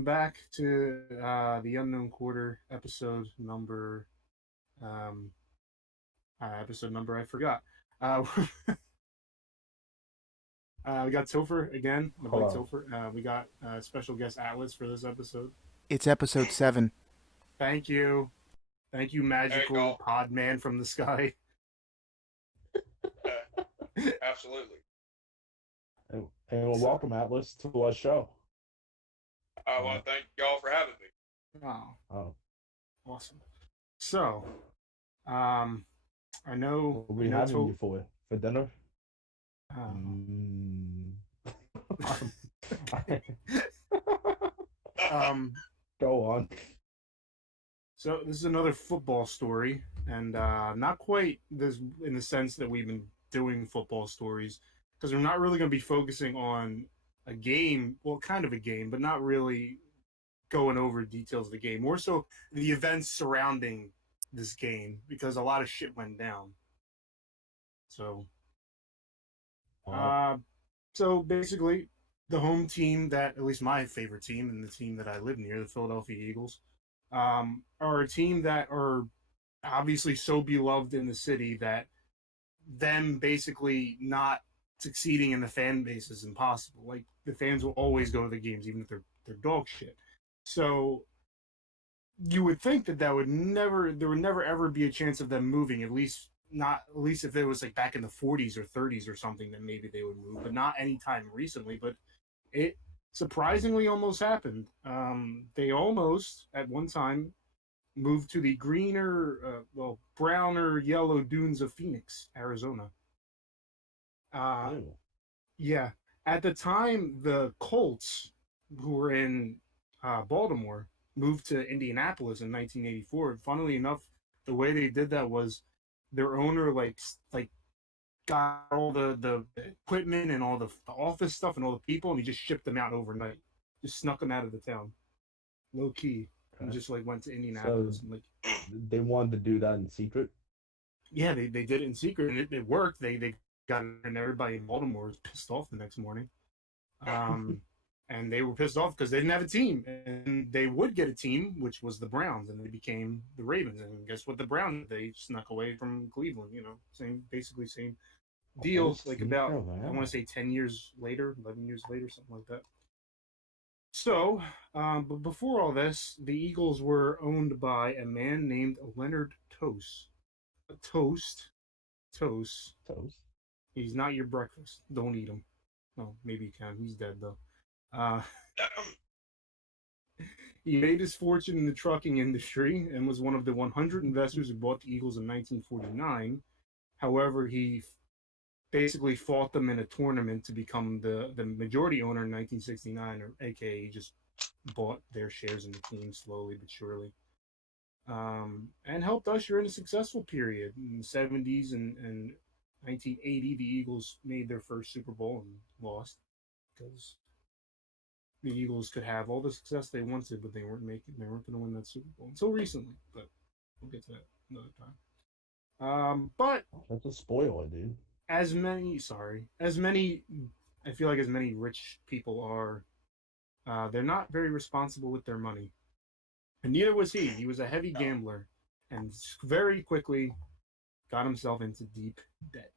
welcome back to the Unknown Quarter um, episode number I forgot. Uh, we got Topher again, my boy Hello. Topher. We got special guest Atlas for this episode. It's episode 7. Thank you, There you magical go. pod man from the sky. Absolutely. And well, So, welcome, Atlas, to our show. I want to thank y'all for having me. oh, Oh, awesome. So, um, I know, what are we I know, having you for dinner? uh, Mm. um, Go on. So this is another football story, and not quite this in the sense that we've been doing football stories, because we're not really going to be focusing on a game, well, kind of a game, but not really going over details of the game. More so the events surrounding this game, because a lot of shit went down. So, Wow. uh, so basically, the home team that, at least my favorite team, and the team that I live near, the Philadelphia Eagles, are a team that are obviously so beloved in the city that them basically not succeeding in the fan base is impossible. Like the fans will always go to the games, even if they're dog shit. So you would think that there would never ever be a chance of them moving. At least if it was like back in the 40s or 30s or something, then maybe they would move. But not anytime recently. But it surprisingly almost happened. They almost at one time moved to the browner yellow dunes of Phoenix, Arizona. Uh, Ew. yeah. At the time, the Colts, who were in Baltimore, moved to Indianapolis in 1984. Funnily enough, the way they did that was their owner like got all the equipment and all the office stuff and all the people, and he just shipped them out overnight. Just snuck them out of the town, low key, and Okay. just like went to So Indianapolis and like they wanted to do that in secret? yeah, they did it in secret and it worked. They got it, and everybody in Baltimore was pissed off the next morning. Um, and they were pissed off because they didn't have a team, and they would get a team, which was the Browns, and they became the Ravens. And guess what? The Browns they snuck away from Cleveland. You know, basically same Oh, deal. Like sneak about I want around. to say 10 years later, 11 years later, something like that. So, but before all this, the Eagles were owned by a man named Leonard Toast. Toast, Toast. Toast. He's not your breakfast. Don't eat him. Well, maybe you can. He's dead though. Uh, he made his fortune in the trucking industry and was one of the 100 investors who bought the Eagles in 1949. However, he basically fought them in a tournament to become the majority owner in 1969, or AKA he just bought their shares in the team slowly but surely. And helped usher in a successful period in the 70s and 1980. The Eagles made their first Super Bowl and lost because the Eagles could have all the success they wanted, but they weren't going to win that Super Bowl until recently. But we'll get to that another time. But That's a spoiler, dude. as many, I feel like as many rich people are, they're not very responsible with their money, and neither was he. He was a heavy No. gambler, and very quickly got himself into deep debt.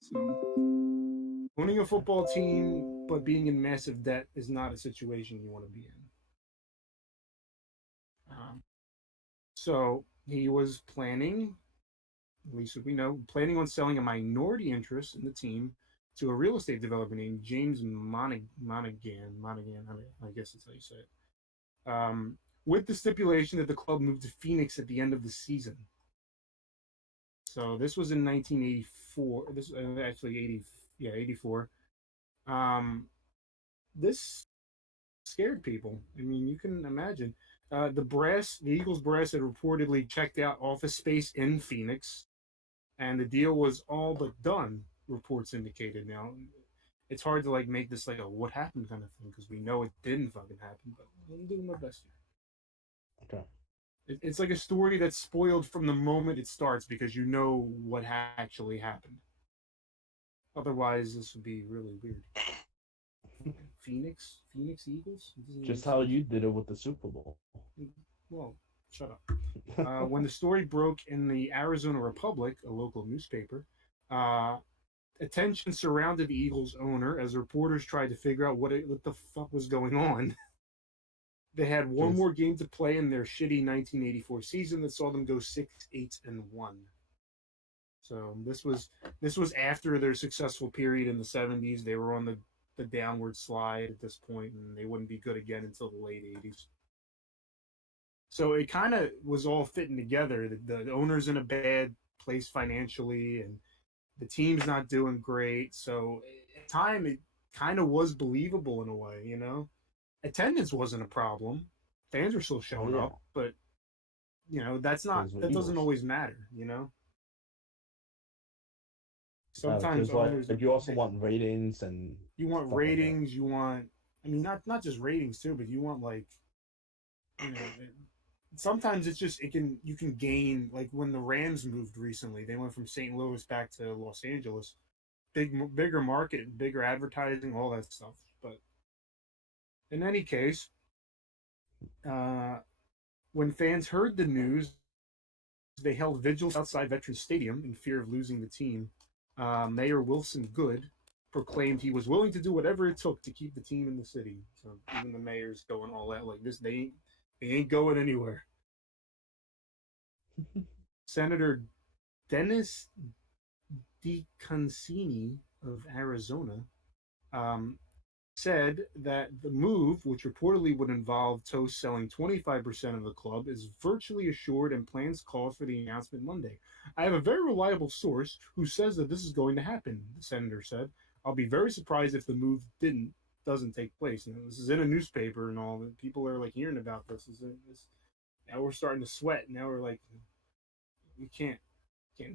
So, owning a football team but being in massive debt is not a situation you want to be in. So he was planning, at least we know, planning on selling a minority interest in the team to a real estate developer named James Monaghan. Monaghan, I guess that's how you say it. With the stipulation that the club moved to Phoenix at the end of the season. So this was in 1984. This actually 84. Um, this scared people. I mean, you can imagine. The Eagles brass had reportedly checked out office space in Phoenix, and the deal was all but done. Reports indicated. Now, it's hard to like make this like a what happened kind of thing because we know it didn't fucking happen. But I'm doing my best Okay. here. It's like a story that's spoiled from the moment it starts because you know what actually happened. Otherwise, this would be really weird. Phoenix Eagles. It doesn't Just make how sense. you did it with the Super Bowl. Well, shut up. When the story broke in the Arizona Republic, a local newspaper, uh, attention surrounded the Eagles owner as reporters tried to figure out what the fuck was going on. They had one Just more game to play in their shitty 1984 season that saw them go 6-8-1. So this was after their successful period in the 70s. They were on the downward slide at this point, and they wouldn't be good again until the late 80s. So it kind of was all fitting together. The owner's in a bad place financially, and the team's not doing great. So at time it kind of was believable in a way, you know. Attendance wasn't a problem. Fans were still oh showing yeah, up, but because the that doesn't Eagles. always matter, you know. Sometimes Because owners you also want ratings and you want stuff like that. ratings, you want I mean not just ratings too, but you want like you know sometimes it's just it can you can gain like when the Rams moved recently, they went from St. Louis back to Los Angeles, bigger market, bigger advertising, all that stuff. But in any case, uh, when fans heard the news, they held vigils outside Veterans Stadium in fear of losing the team. Mayor Wilson Good proclaimed he was willing to do whatever it took to keep the team in the city. So even the mayor's going all out like this. They ain't going anywhere. Senator Dennis DeConcini of Arizona um, said that the move, which reportedly would involve Toast selling 25% of the club, is virtually assured and plans call for the announcement Monday. I have a very reliable source who says that this is going to happen, the senator said. I'll be very surprised if the move doesn't take place. You know, this is in a newspaper and all that. People are like hearing about this. Now we're starting to sweat. Now we're like, we can't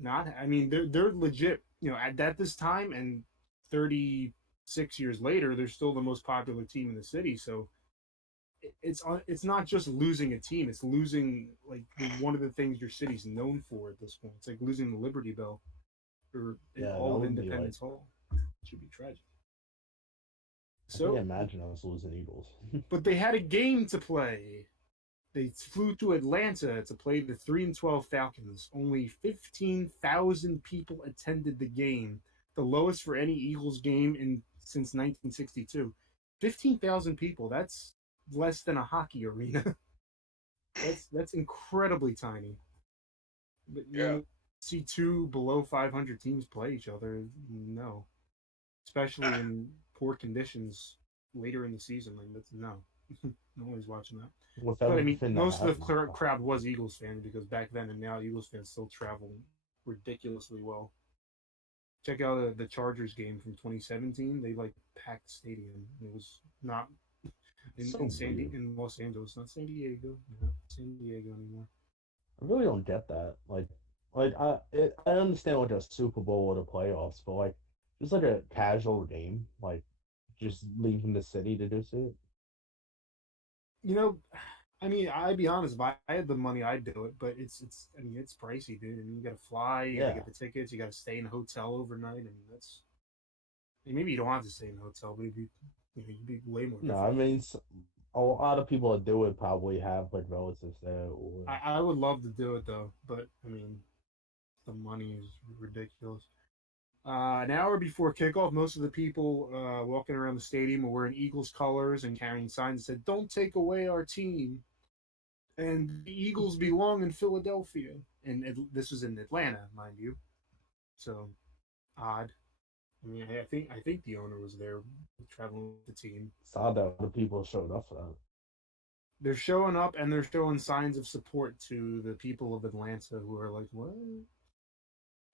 not. I mean, they're legit. You know, at this time and 36 years later, they're still the most popular team in the city. So it's not just losing a team; it's losing like one of the things your city's known for at this point. It's like losing the Liberty Bell or in Yeah, all that of would be like Independence Hall. It should be tragic. I can't So, imagine us losing Eagles. but they had a game to play. They flew to Atlanta to play the 3-12 Falcons. Only 15,000 people attended the game, the lowest for any Eagles game in since 1962. 15,000 people. That's less than a hockey arena. That's incredibly tiny. But you Yeah. know, see two below 500 teams play each other. No, especially in poor conditions later in the season. Like that's no, no one's watching that. With But I mean, everything that most of the happened. crowd was Eagles fans because back then and now Eagles fans still travel ridiculously well. Check out the Chargers game from 2017. They like packed the stadium. It was not It's so weird. In Los Angeles, not San Diego, not San Diego anymore. I really don't get that. I understand like a Super Bowl or the playoffs, but like just like a casual game, like just leaving the city to do it. You know, I mean, I'd be honest. If I had the money, I'd do it. But it's. I mean, it's pricey, dude. And you got to fly. You got to Yeah, get the tickets. You got to stay in a hotel overnight. And that's. I mean, maybe you don't have to stay in a hotel, but you'd be way more no, I comfortable. mean a lot of people that do it probably have like relatives there, or I would love to do it though, but I mean, the money is ridiculous. An hour before kickoff, most of the people walking around the stadium were wearing Eagles colors and carrying signs that said, "Don't take away our team." And the Eagles belong in Philadelphia. And this was in Atlanta, mind you. So odd. I mean, I think the owner was there traveling with the team. saw that other people showed up for that. They're showing up and they're showing signs of support to the people of Atlanta who are like, "What?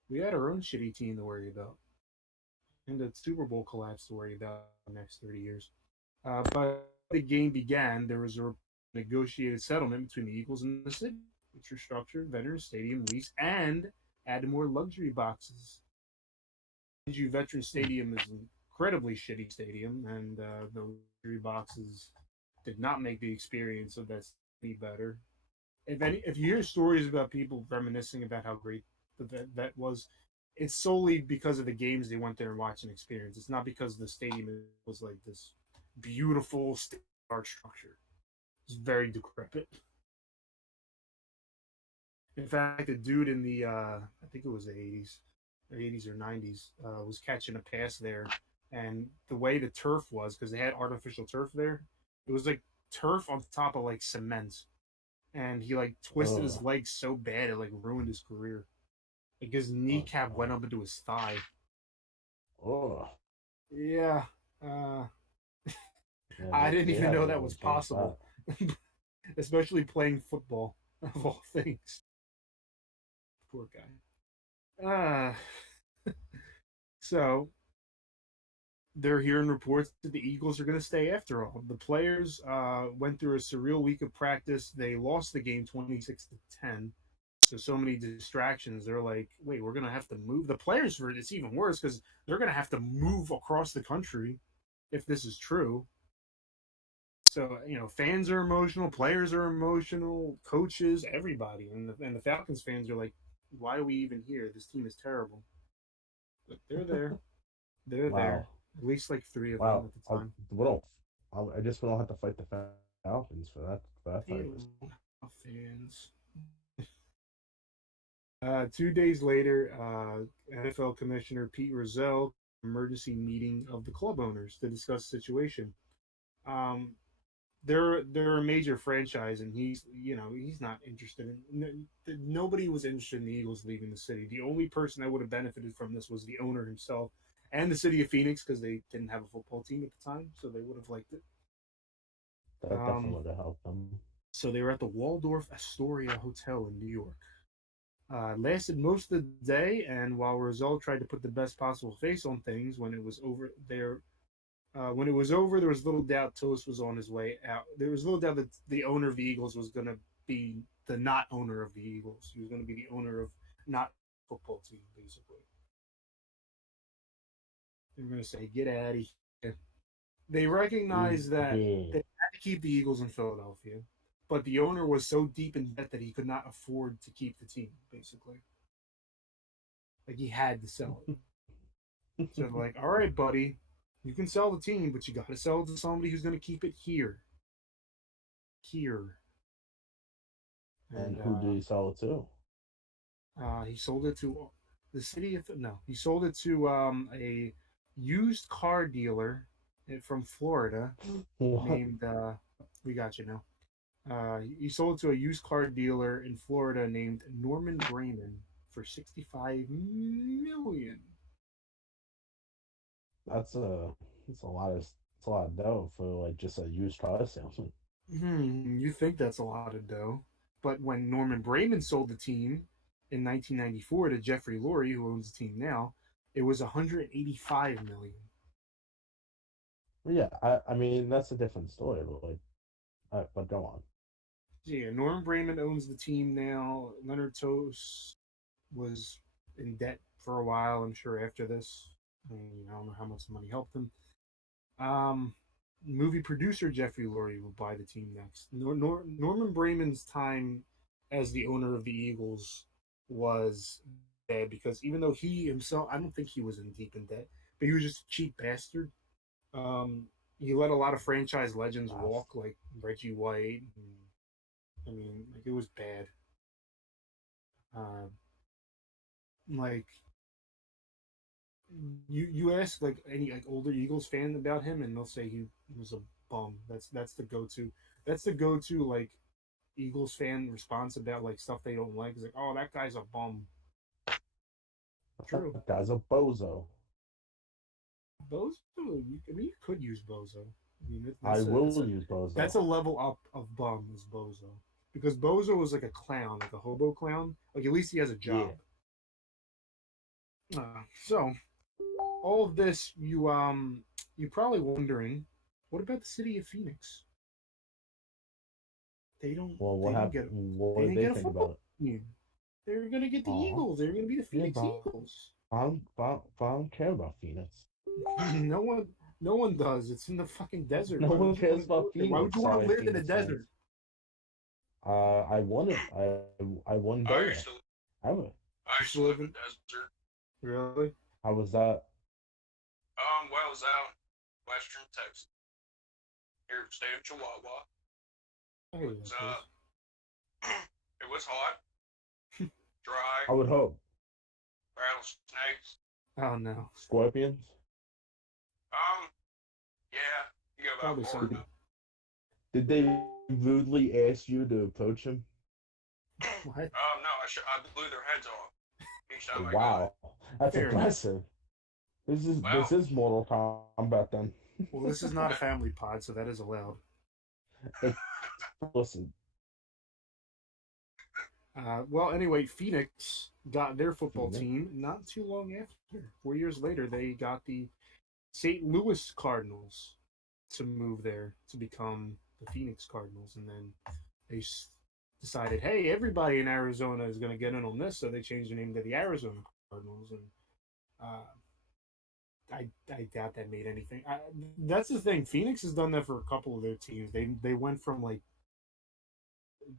We had our own shitty team to worry about, and the Super Bowl collapse to worry about the next 30 years." But the game began, there was a negotiated settlement between the Eagles and the city, which restructured Veterans Stadium lease and added more luxury boxes. Veterans Stadium is an incredibly shitty stadium, and the luxury boxes did not make the experience of that any better. If you hear stories about people reminiscing about how great that was, it's solely because of the games they went there and watched and experienced. It's not because the stadium was like this beautiful state art structure. It's very decrepit. In fact, the dude in the I think it was the 80s, or 80s or 90s, was catching a pass there, and the way the turf was, because they had artificial turf there, it was like turf on top of like cement, and he like twisted his Ugh. leg so bad it like ruined his career. Like his Oh kneecap went no. up into his thigh. Ugh. Yeah, uh, Yeah, I didn't they even had know to that was like change possible, that. especially playing football of all things. Poor guy. So they're hearing reports that the Eagles are going to stay after all. The players went through a surreal week of practice. They lost the game 26-10. So many distractions. They're like, wait, we're going to have to move. The players, for it's even worse because they're going to have to move across the country if this is true. So, fans are emotional, players are emotional, coaches, everybody. And the Falcons fans are like, why are we even here? This team is terrible. But they're there. They're there. Wow. At least like three of them Wow. at the time. We don't. I guess we don't have to fight the Falcons for that type of. Fans. 2 days later, NFL Commissioner Pete Rozelle emergency meeting of the club owners to discuss the situation. Um, they're a major franchise, and he's not interested in. Nobody was interested in the Eagles leaving the city. The only person that would have benefited from this was the owner himself and the city of Phoenix because they didn't have a football team at the time, so they would have liked it. That definitely Um, would have helped them. so they were at the Waldorf Astoria Hotel in New York. Lasted most of the day, and while Roselle tried to put the best possible face on things, when it was over, there was little doubt Toast was on his way out. There was little doubt that the owner of the Eagles was going to be the not owner of the Eagles. He was going to be the owner of not football team, basically. They were going to say, "Get out of here." They recognized that Yeah. they had to keep the Eagles in Philadelphia, but the owner was so deep in debt that he could not afford to keep the team. Basically, like he had to sell it. So they're like, all right, buddy, you can sell the team, but you got to sell it to somebody who's going to keep it here. Here. And And who did he sell it to? he sold it to the city of, no, he sold it to a used car dealer from Florida What? named, we got you now. He sold it to a used car dealer in Florida named Norman Brayman for 65 million. That's a that's a lot of dough for like just a used car salesman. You think that's a lot of dough. But when Norman Brayman sold the team in 1994 to Jeffrey Lurie, who owns the team now, it was 185 million. But yeah, I mean that's a different story, but like, but go on. So yeah, Norman Brayman owns the team now. Leonard Toast was in debt for a while, I'm sure, after this. I don't know how much money helped him. Um, Movie producer Jeffrey Lurie will buy the team next. Norman Brayman's time as the owner of the Eagles was bad because even though he himself, I don't think he was in deep in debt, but he was just a cheap bastard. Um, he let a lot of franchise legends Fast. walk, like Reggie White. And, I mean, like it was bad. Uh, like you ask like any like older Eagles fan about him, and they'll say he was a bum. That's the go to. That's the go to like Eagles fan response about like stuff they don't like. Is like, oh, that guy's a bum. True. That guy's a bozo. Bozo. I mean, you could use Bozo. I mean, I will use that's bozo. a level up of bum is Bozo because Bozo is like a clown, like a hobo clown. Like at least he has a Yeah. job. So all of this, you're probably wondering, what about the city of Phoenix? They don't. Well, They what didn't happened? get. What They did didn't they get a think football about it? team. They were gonna get the Oh, Eagles. They were gonna be the yeah, Phoenix Eagles. but I don't care about Phoenix. no one. No one does. It's in the fucking desert. No Why would one you want cares to go about there? Why would Phoenix. you want to Sorry, live in a Phoenix fans. desert? I wouldn't. I wouldn't I go there used to ever. I Just used to live live in in. the desert. Really? How was that? Well, I was out western Texas. here in the state of Chihuahua. I It hear was that place. it was hot, dry, I would hope. rattlesnakes. Oh no, Scorpions? Um, yeah, you go about probably far something. enough. Did they rudely ask you to approach him? What? No, I blew their heads off each time I got. Wow, that's Fair enough. impressive. This Well, is Mortal Kombat then. Well, this is not a family pod, so that is allowed. It, listen, Well, anyway, Phoenix got their football Phoenix. team not too long after. 4 years later, they got the St. Louis Cardinals to move there to become the Phoenix Cardinals, and then they decided, hey, everybody in Arizona is going to get in on this, so they changed their name to the Arizona Cardinals, and I doubt that made anything. That's the thing. Phoenix has done that for a couple of their teams. They went from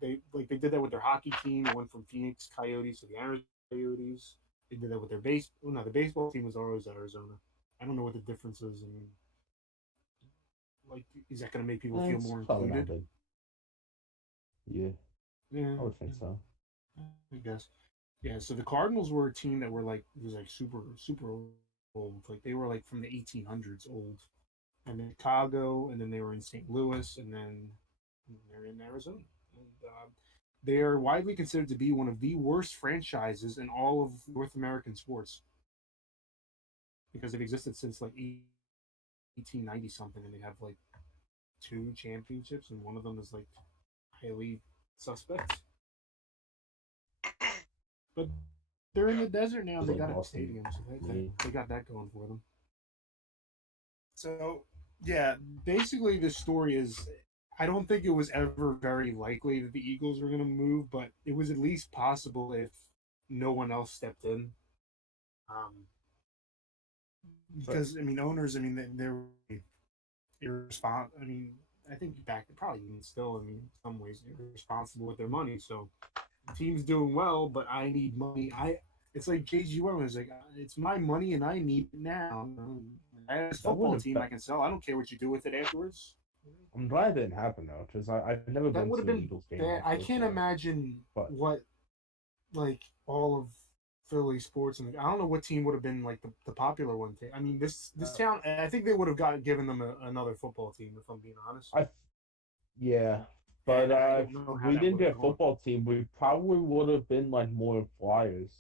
they did that with their hockey team. They went from Phoenix Coyotes to the Arizona Coyotes. They did that with their base. Oh, no, the baseball team was always Arizona. I don't know what the difference is. I mean, like, is that going to make people feel It's more probably not included? big. Yeah, Yeah, I would think so. I guess. Yeah. So the Cardinals were a team that were like it was like super old. Like they were like from the 1800s old, and then Chicago, and then they were in St. Louis, and then they're in Arizona. And, they are widely considered to be one of the worst franchises in all of North American sports because they've existed since like 1890 something, and they have like two championships, and one of them is like highly suspect. But they're in yeah, the desert now, and It's they like got a Boston. stadium, so Yeah. they got that going for them. So yeah, basically the story is I don't think it was ever very likely that the Eagles were going to move, but it was at least possible if no one else stepped in. Um, But because I mean, owners, I mean, they're irresponsible. I mean, I think back probably even still, I mean, in some ways, they're responsible with their money. So the team's doing well, but I need money. It's like JG1 was like, it's my money and I need it now. I have this that would football have. team I can sell. I don't care what you do with it afterwards. I'm glad it didn't happen though, because I've never That been would to have an been Eagles game bad. I actually. can't So, imagine but what like all of Philly sports and I don't know what team would have been like the popular one. I mean, this uh, town. I think they would have got given them another football team if I'm being honest. I yeah, but And I don't know if how we that didn't would have get a gone. football team, we probably would have been like more Flyers.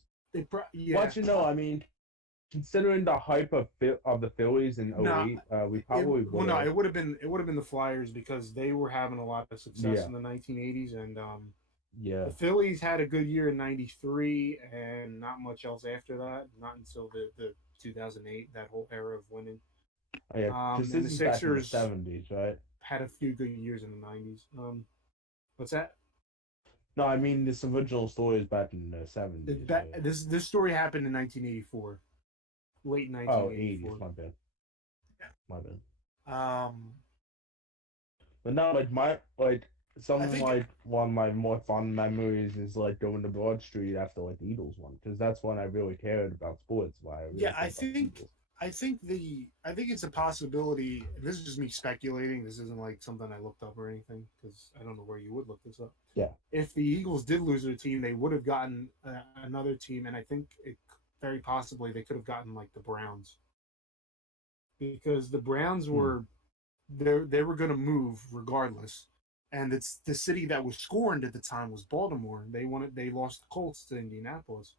Yeah. But you know, I mean, considering the hype of the Phillies in No, '08, we probably well, would no, have. it would have been the Flyers because they were having a lot of success Yeah, in the 1980s, and yeah, the Phillies had a good year in '93, and not much else after that. Not until the 2008, that whole era of winning. yeah. Because And this the is back in the Sixers '70s, right? had a few good years in the '90s. What's that? No, I mean this original story is back in the '70s, right? This story happened in 1984, late Oh, '80s, 1984. my bad, my bad. Um, But now, like I some think like one of my more fond memories is like going to Broad Street after like the Eagles won, because that's when I really cared about sports. Why I yeah, really cared about the Eagles. I think it's a possibility. This is just me speculating. This isn't like something I looked up or anything because I don't know where you would look this up. Yeah, If the Eagles did lose their team, they would have gotten another team, and I think very possibly they could have gotten like the Browns because the Browns hmm. were they were going to move regardless, and it's the city that was scorned at the time was Baltimore. They lost the Colts to Indianapolis,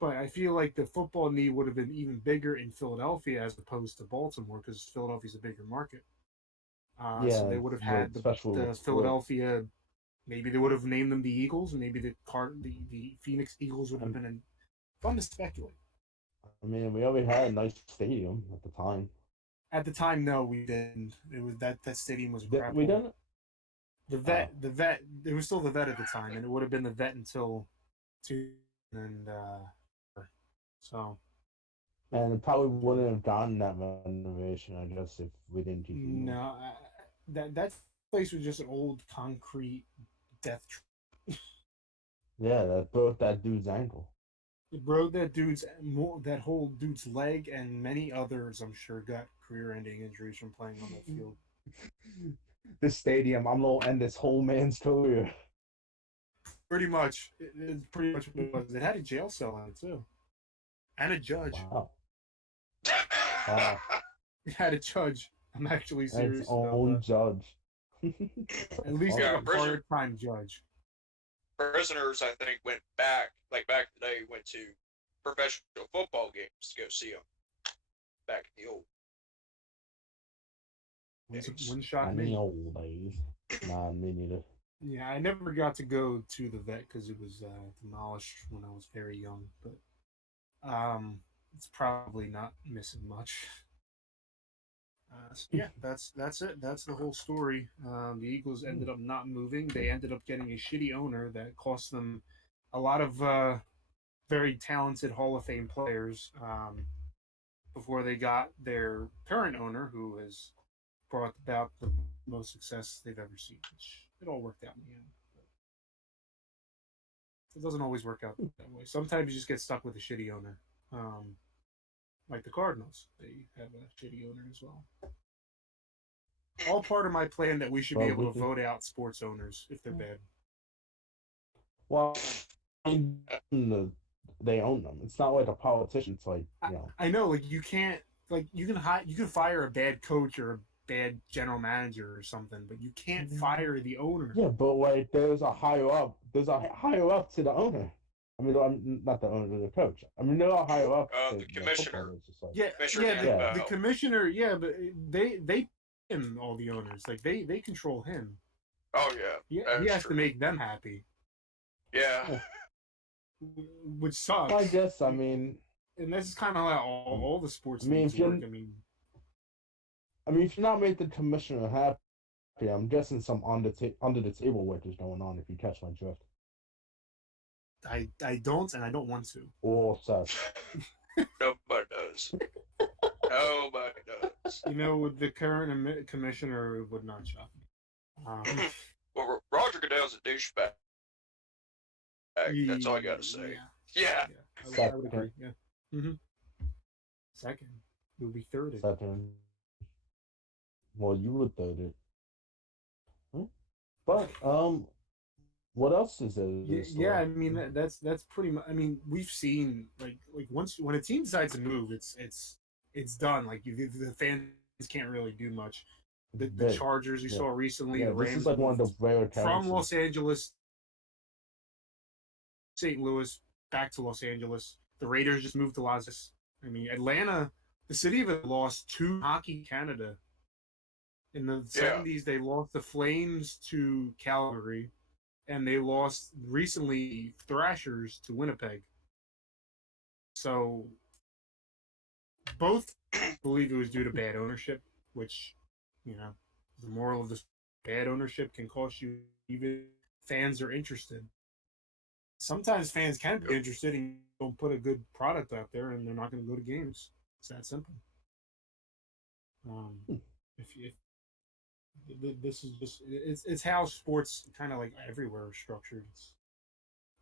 but I feel like the football need would have been even bigger in Philadelphia as opposed to Baltimore because Philadelphia's a bigger market. So Yeah, they would have with had especially with the sports. Philadelphia. Maybe they would have named them the Eagles. Maybe the Phoenix Eagles would have And been fun to speculate. I mean, we already had a nice stadium at the time. At the time, no, we didn't. It was that stadium was a crap We hole. didn't. Oh, The vet, it was still the vet at the time, and it would have been the vet until two and so and it probably wouldn't have gotten that renovation, I guess, if we didn't keep the Eagles. no, that place was just an old concrete death. Yeah, that broke that dude's ankle. It broke that whole dude's leg, and many others, I'm sure, got career-ending injuries from playing on that field. this stadium. I'm gonna end this whole man's career. Pretty much, it's pretty much what it was. It had a jail cell on it too, and a judge. Wow. Wow. It had a judge. I'm actually And its serious about own that. judge. At least Yeah, like a part-time judge. prisoners, I think, went back, like back in the day, went to professional football games to go see them back in the old days. One shot In the me. old days. Nah, me neither. Yeah, I never got to go to the vet because it was demolished when I was very young. But it's probably not missing much. So yeah, that's it. That's the whole story. The Eagles ended up not moving. They ended up getting a shitty owner that cost them a lot of very talented Hall of Fame players before they got their current owner, who has brought about the most success they've ever seen. Which it all worked out in the end. But it doesn't always work out that way. Sometimes you just get stuck with a shitty owner. Like the Cardinals, they have a shitty owner as well. All part of my plan that we should be able to vote out sports owners if they're bad. Well, they own them. It's not like a politician. It's like, you know. I know, like you can't, like you can fire a bad coach or a bad general manager or something, but you can't fire the owner. Yeah, but like there's a higher up. There's a higher up to the owner. I mean, I'm not the owner, the coach. I mean, they're all higher up. The commissioner. Like, The commissioner. Yeah, but they him all the owners. Like they control him. Oh yeah. He has to make them happy. Yeah. Which sucks. I guess. I mean, and this is kind of how all the sports. I mean, if work. I mean, if you're not making the commissioner happy, I'm guessing some under the table work is going on. If you catch my drift. I don't, and I don't want to. Or Seth. Nobody does. Nobody does. You know, the current commissioner would not shock me. Well, Roger Goodell's a douchebag. That's all I gotta say. Yeah. I would agree. Yeah. Mm-hmm. Second, it would be third. Second. Well, you would third it. Huh? But what else is there? Yeah, I mean that's pretty much. I mean, we've seen like once when a team decides to move, it's done. Like the fans can't really do much. The Chargers you saw recently, the Rams this is like one of the rare from Los Angeles, St. Louis back to Los Angeles. The Raiders just moved to Las Vegas. I mean, Atlanta, the city of it lost to Hockey Canada. In the 70s, they lost the Flames to Calgary, and they lost recently Thrashers to Winnipeg. So both believe it was due to bad ownership, which, you know, the moral of this bad ownership can cost you even fans are interested. Sometimes fans can be interested and don't put a good product out there, and they're not going to go to games. It's that simple. If this is just it's how sports kind of like everywhere are structured.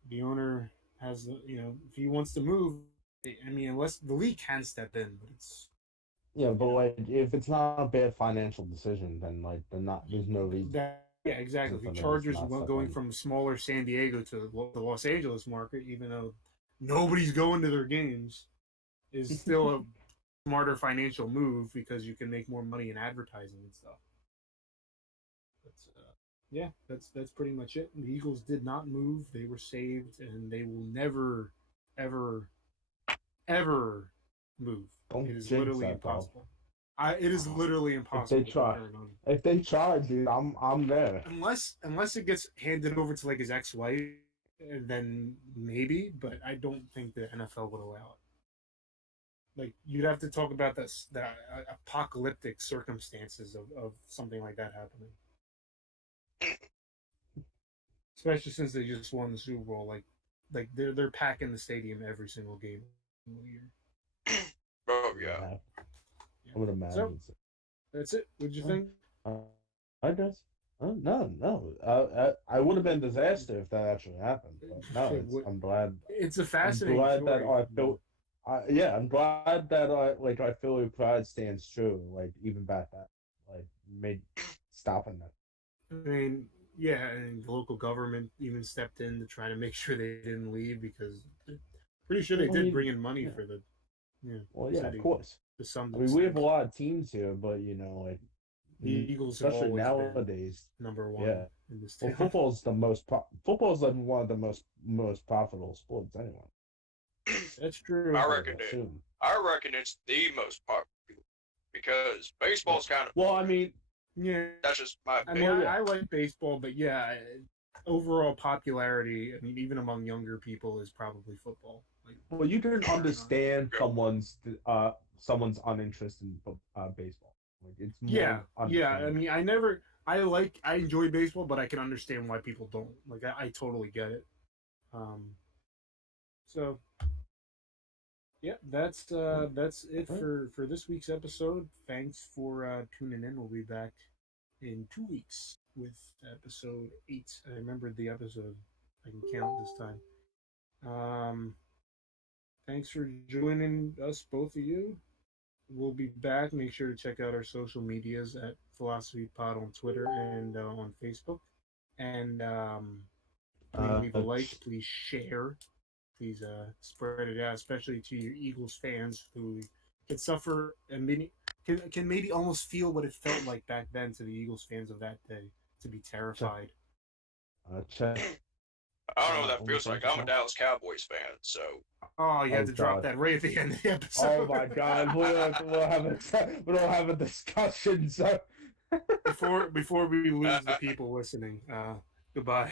The owner has the if he wants to move, I mean, unless the league can step in, but it's but like if it's not a bad financial decision, then like there's no reason. Exactly. The Chargers going from smaller San Diego to the Los Angeles market, even though nobody's going to their games, is still a smarter financial move because you can make more money in advertising and stuff. That's pretty much it. The Eagles did not move; they were saved, and they will never, ever, ever move. It is literally impossible. It is literally impossible. If they try, dude, I'm there. Unless it gets handed over to like his ex-wife, then maybe. But I don't think the NFL would allow it. Like you'd have to talk about the apocalyptic circumstances of something like that happening. Especially since they just won the Super Bowl, like they're packing the stadium every single game year. Oh yeah. I would imagine. So, that's it. What'd you think? I guess. No. I would have been a disaster if that actually happened. But no, I'm glad. It's a fascinating. I'm glad story. that I feel. I'm glad that I feel your pride stands true. Like even back that, like made stopping that. I mean, yeah, and the local government even stepped in to try to make sure they didn't leave because pretty sure they Well, I did mean, bring in money yeah. for the Well, yeah, of city course. to some I mean, we have a extent. lot of teams here, but like, The Eagles have especially always been nowadays, number yeah. one in this Well, town. football's like one of the most profitable sports anyway. That's true. I I would reckon it. assume. I reckon it's the most popular because Well, baseball's kind of well, I boring. mean, Yeah, That's just my I mean, well, opinion. yeah. I like baseball, but yeah, overall popularity. I mean, even among younger people, is probably football. Like, Well, you can um, understand Go. someone's uninterest in baseball. Like it's more yeah. I understandable. mean, I enjoy baseball, but I can understand why people don't. Like, I totally get it. Um, so yeah, that's it Right. for this week's episode. Thanks for tuning in. We'll be back in 2 weeks with episode 8. I remembered the episode. I can count this time. Thanks for joining us, both of you. We'll be back. Make sure to check out our social medias at Philosophy Pod on Twitter and on Facebook. And please leave a like. Ch- Please share. Please spread it out, especially to your Eagles fans who can suffer a mini can maybe almost feel what it felt like back then to the Eagles fans of that day to be check terrified. check I don't know what that Only feels Fans like. I'm a account. Dallas Cowboys fan, so Oh, you Oh had to drop God. that right at the end of the Oh episode. my God. We'll have a discussion. So. before we lose the people listening. Goodbye.